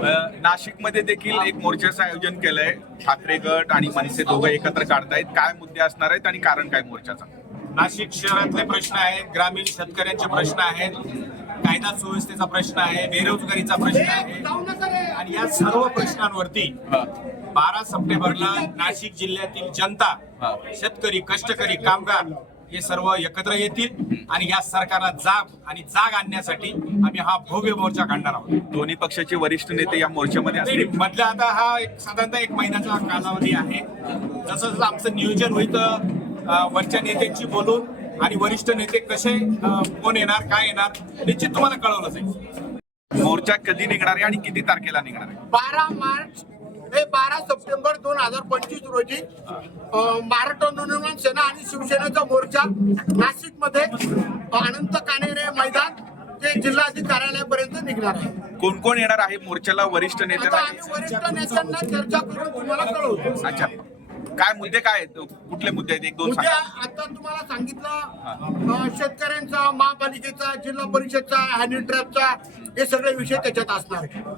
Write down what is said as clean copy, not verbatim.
नाशिकमध्ये देखील एक मोर्चाचं आयोजन केलंय. ठाकरे गट आणि मनसे दोघं एकत्र काढतायत. काय मुद्दे असणार आहेत आणि कारण काय मोर्चाचा? नाशिक शहरातले प्रश्न आहेत, ग्रामीण शेतकऱ्यांचे प्रश्न आहेत, कायदा सुव्यवस्थेचा प्रश्न आहे, बेरोजगारीचा प्रश्न आहे आणि या सर्व प्रश्नांवरती 12 सप्टेंबरला नाशिक जिल्ह्यातील जनता, शेतकरी, कष्टकरी, कामगार हे सर्व एकत्र येतील आणि या सरकारला जाग आणण्यासाठी आम्ही हा भव्य मोर्चा काढणार आहोत. दोन्ही पक्षाचे वरिष्ठ नेते या मोर्चामध्ये असतील. मधल्या आता हा साधारणतः 1 महिन्याचा कालावधी आहे. जसं जसं आमचं नियोजन होईल वरच्या नेत्यांची बोलून आणि वरिष्ठ नेते कसे कोण येणार, काय येणार निश्चित तुम्हाला कळवलं जाईल. मोर्चा कधी निघणार आहे आणि किती तारखेला निघणार आहे? 12 मार्च हे 12 सप्टेंबर 2025 रोजी महाराष्ट्र नवनिर्माण सेना आणि शिवसेनेचा मोर्चा नाशिकमध्ये अनंत कानेरे मैदान ते जिल्हाधिकारी कार्यालयापर्यंत निघणार आहे. कोण कोण येणार आहे मोर्चाला? वरिष्ठ नेते आता आम्ही वरिष्ठ नेत्यांना चर्चा करून तुम्हाला कळवतो. अच्छा, काय मुद्दे काय आहेत? कुठले मुद्दे आहेत? 1-2 उद्या सांगा. आता तुम्हाला सांगितलं शेतकऱ्यांचा, महापालिकेचा, जिल्हा परिषदचा, हॅन्डी ट्रॅपचा हे सगळे विषय त्याच्यात असणार आहे.